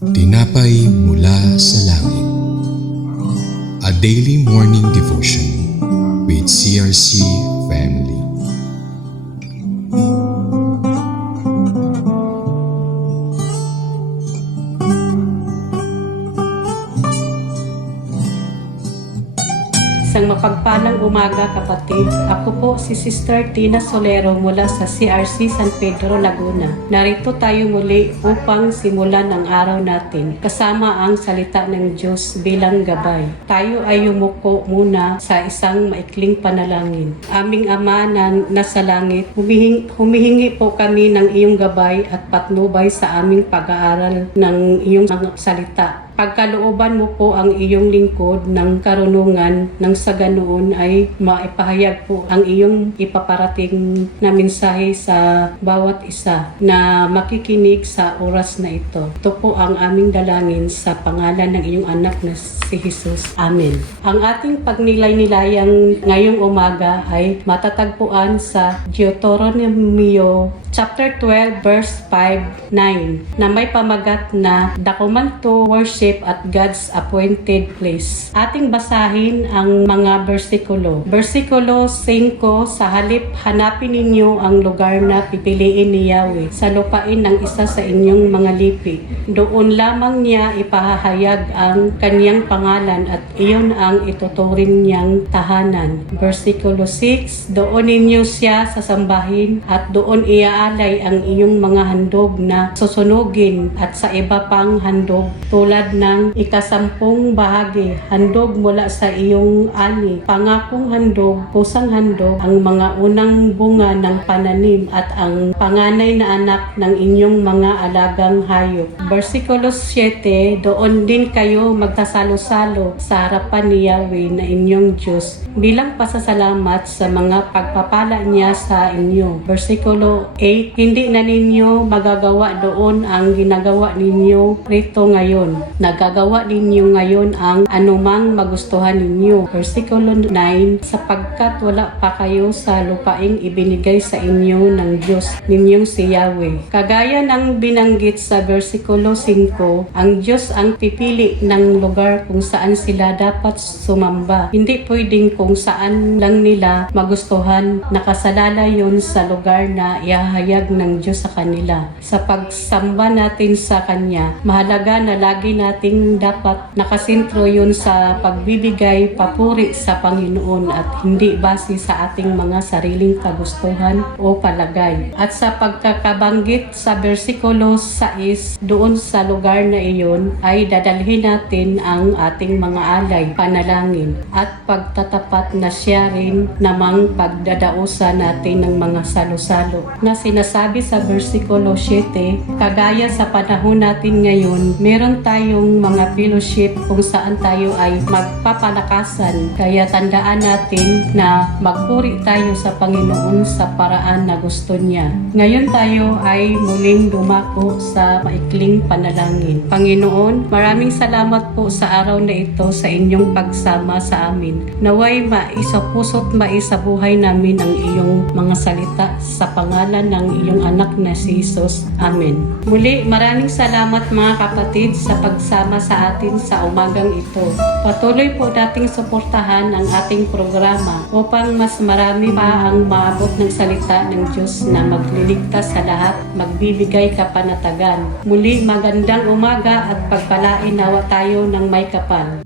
Tinapay mula sa langit. A daily morning devotion with CRC family. Isang mapagpalang umaga kapatid. Ako po si Sister Tina Solero mula sa CRC San Pedro, Laguna. Narito tayo muli upang simulan ang araw natin kasama ang salita ng Diyos bilang gabay. Tayo ay yumuko muna sa isang maikling panalangin. Aming Ama na nasa langit, humihingi po kami ng iyong gabay at patnubay sa aming pag-aaral ng iyong mga salita. Pagkalooban mo po ang iyong lingkod ng karunungan nang sa ganoon ay maipahayag po ang iyong ipaparating na mensahe sa bawat isa na makikinig sa oras na ito. Ito po ang aming dalangin sa pangalan ng iyong anak na si Jesus. Amen. Ang ating pagnilay-nilayang ngayong umaga ay matatagpuan sa Deuteronomio chapter 12 verse 5-9 na may pamagat na the command to worship at God's appointed place. Ating basahin ang mga bersikulo. Versikulo 5, sa halip hanapin ninyo ang lugar na pipiliin ni Yahweh sa lupain ng isa sa inyong mga lipi. Doon lamang niya ipahahayag ang kanyang pangalan at iyon ang ituturing niyang tahanan. Versikulo 6, doon ninyo siya sasambahin at doon iaalay ang iyong mga handog na susunugin at sa iba pang handog tulad ng ikasampung bahagi, handog mula sa iyong ani, pangakong handog, pusang handog, ang mga unang bunga ng pananim at ang panganay na anak ng inyong mga alagang hayop. Versikulo 7, doon din kayo magkasalo-salo sa harapan ni Yahweh na inyong Diyos bilang pasasalamat sa mga pagpapala niya sa inyo. Versikulo 8, hindi na ninyo magagawa doon ang ginagawa ninyo rito ngayon. Nagagawa ninyo ngayon ang anumang magustuhan ninyo. Versikulo 9, sapagkat wala pa kayo sa lupaing ibinigay sa inyo ng Diyos ninyong si Yahweh. Kagaya ng binanggit sa versikulo 5, ang Diyos ang pipili ng lugar kung saan sila dapat sumamba. Hindi pwedeng kung saan lang nila magustuhan. Nakasalala yun sa lugar na ihahayag ng Diyos sa kanila. Sa pagsamba natin sa Kanya, mahalaga na lagi nating dapat nakasentro yun sa pagbibigay papuri sa Panginoon at hindi base sa ating mga sariling kagustuhan o palagay. At sa pagkakabanggit sa versikulo 6, doon sa lugar na iyon ay dadalhin natin ang ating mga alay, panalangin at pagtatapat na siya rin namang pagdadausa natin ng mga salo-salo na sinasabi sa versikulo 7, kagaya sa panahon natin ngayon, meron tayong mga fellowship kung saan tayo ay magpapalakasan. Kaya tandaan natin na magpuri tayo sa Panginoon sa paraan na gusto niya. Ngayon tayo ay muling dumako sa maikling panalangin. Panginoon, maraming salamat po sa araw na ito sa inyong pagsama sa amin. Naway maisapuso't maisabuhay namin ang iyong mga salita sa pangalan ng iyong anak na si Jesus. Amen. Muli, maraming salamat mga kapatid sa pagsama sa atin sa umagang ito. Patuloy po nating suportahan ang ating programa upang mas marami pa ang maabot ng salita ng Diyos na magliligtas sa lahat, magbibigay kapanatagan. Muli, magandang umaga at pagpalain nawa tayo ng may kapal.